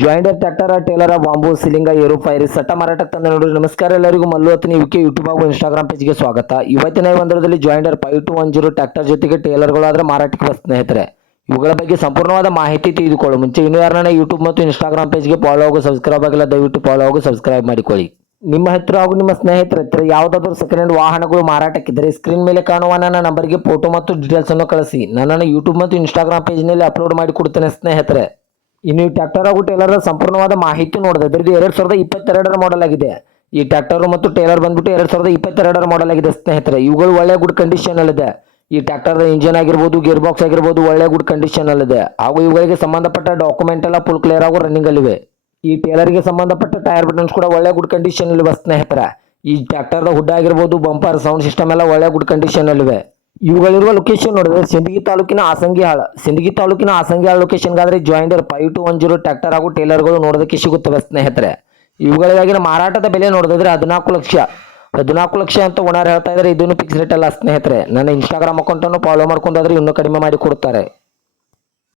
ಜಾಯಿಂಡರ್ tractor ಟೇಲರ bomb ceiling ಏರು fiery ಸಟ್ಟ ಮಾರಾಟಕ್ಕೆ ತಂದ ನೋಡ್ರಿ. ನಮಸ್ಕಾರ ಎಲ್ಲರಿಗೂ, ಮಲ್ಲು ಹತ್ತನಿ ವಿಕೆ ಯೂಟ್ಯೂಬ್ ಹಾಗೂ ಇನ್ಸ್ಟಾಗ್ರಾಮ್ ಪೇಜ್ಗೆ ಸ್ವಾಗತ. ಇವತ್ತಿನ ಒಂದರದಲ್ಲಿ ಜಾಯಿಂಡರ್ 5210 ಟ್ರ್ಯಾಕ್ಟರ್ ಜೊತೆಗೆ ಟೇಲರ್ಗಳಾದ್ರೆ ಮಾರಾಟಕ್ಕೆ ಬಸ್ ಸ್ನೇಹಿತರೆ. ಇವುಗಳ ಬಗ್ಗೆ ಸಂಪೂರ್ಣವಾದ ಮಾಹಿತಿ ತಿಳಿದುಕೊಳ್ಳು ಮುಂಚೆ ಇನ್ನೂ ಯಾರನ್ನ ಯೂಟ್ಯೂಬ್ ಮತ್ತು ಇನ್ಸ್ಟಾಗ್ರಾಮ್ ಪೇಜ್ಗೆ ಫಾಲೋ ಹಾಗೂ ಸಬ್ಸ್ಕ್ರೈಬ್ ಆಗಿಲ್ಲ, ದಯವಿಟ್ಟು ಫಾಲೋ ಹಾಗೂ ಸಬ್ಸ್ಕ್ರೈಬ್ ಮಾಡಿಕೊಳ್ಳಿ. ನಿಮ್ಮ ಹತ್ರ ಹಾಗೂ ನಿಮ್ಮ ಸ್ನೇಹಿತರ ಹತ್ರ ಯಾವುದಾದ್ರೂ ಸೆಕೆಂಡ್ ಹ್ಯಾಂಡ್ ವಾಹನಗಳು ಮಾರಾಟಕ್ಕಿದ್ದರೆ ಸ್ಕ್ರೀನ್ ಮೇಲೆ ಕಾಣುವ ನನ್ನ ನಂಬರ್ಗೆ ಫೋಟೋ ಮತ್ತು ಡೀಟೇಲ್ಸ್ ಅನ್ನು ಕಳಿಸಿ. ನನ್ನನ್ನು ಯೂಟ್ಯೂಬ್ ಮತ್ತು ಇನ್ಸ್ಟಾಗ್ರಾಮ್ ಪೇಜ್ನಲ್ಲಿ ಅಪ್ಲೋಡ್ ಮಾಡಿ ಕೊಡ್ತೇನೆ ಸ್ನೇಹಿತರೆ. ಇನ್ನು ಈ ಟ್ರ್ಯಾಕ್ಟರ್ ಹಾಗೂ ಟೇಲರ್ ಸಂಪೂರ್ಣವಾದ ಮಾಹಿತಿ ನೋಡಿದ್ರೆ ಇದು 2022 ಮಾಡೆಲ್ ಆಗಿದೆ. ಈ ಟ್ರ್ಯಾಕ್ಟರ್ ಮತ್ತು ಟೇಲರ್ ಬಂದ್ಬಿಟ್ಟು 2022 ಮಾಡೆಲ್ ಆಗಿದೆ ಸ್ನೇಹಿತರೆ. ಇವುಗಳು ಒಳ್ಳೆ ಗುಡ್ ಕಂಡೀಷನ್ ಅಲ್ಲಿದೆ. ಈ ಟ್ರ್ಯಾಕ್ಟರ್ ಇಂಜಿನ್ ಆಗಿರ್ಬೋದು, ಗೇರ್ ಬಾಕ್ಸ್ ಆಗಿರ್ಬೋದು, ಒಳ್ಳೆ ಗುಡ್ ಕಂಡೀಷನ್ ಅಲ್ಲಿದೆ. ಹಾಗೂ ಇವುಗಳಿಗೆ ಸಂಬಂಧಪಟ್ಟ ಡಾಕ್ಯುಮೆಂಟ್ ಎಲ್ಲ ಫುಲ್ ಕ್ಲಿಯರ್ ಹಾಗೂ ರನ್ನಿಂಗ್ ಅಲ್ಲಿವೆ. ಈ ಟೇಲರ್ಗೆ ಸಂಬಂಧಪಟ್ಟ ಟೈರ್ ಬಟನ್ಸ್ ಕೂಡ ಒಳ್ಳೆ ಗುಡ್ ಕಂಡೀಷನ್ ಅಲ್ಲಿವೆ ಸ್ನೇಹಿತರೆ. ಈ ಟ್ರ್ಯಾಕ್ಟರ್ದ ಹುಡ್ ಆಗಿರ್ಬೋದು, ಬಂಪರ್ ಸೌಂಡ್ ಸಿಸ್ಟಮ್ ಎಲ್ಲ ಒಳ್ಳೆ ಗುಡ್ ಕಂಡೀಷನ್ ಅಲ್ಲಿವೆ. ಇವುಗಳಿರುವ ಲೊಕೇಶನ್ ನೋಡಿದ್ರೆ ಸಿಂದಗಿ ತಾಲೂಕಿನ ಆಸಂಗಿಹಾಳ್ ಲೊಕೇಶನ್ಗಾದ್ರೆ ಜಾಯಿಂಡರ್ 5210 ಟ್ರ್ಯಾಕ್ಟರ್ ಹಾಗೂ ಟೇಲರ್ಗಳು ನೋಡೋದಕ್ಕೆ ಸಿಗುತ್ತವೆ ಸ್ನೇಹಿತರೆ. ಇವುಗಳಿಗಾಗಿನ ಮಾರಾಟದ ಬೆಲೆ ನೋಡಿದ್ರೆ 14 ಲಕ್ಷ ಅಂತ ಓನರ್ ಹೇಳ್ತಾ ಇದ್ದಾರೆ. ಇದನ್ನು ಫಿಕ್ಸ್ ರೇಟ್ ಅಲ್ಲ ಸ್ನೇಹಿತರೆ. ನನ್ನ ಇನ್ಸ್ಟಾಗ್ರಾಮ್ ಅಕೌಂಟನ್ನು ಫಾಲೋ ಮಾಡ್ಕೊಂಡಾದ್ರೆ ಇನ್ನೂ ಕಡಿಮೆ ಮಾಡಿ ಕೊಡ್ತಾರೆ.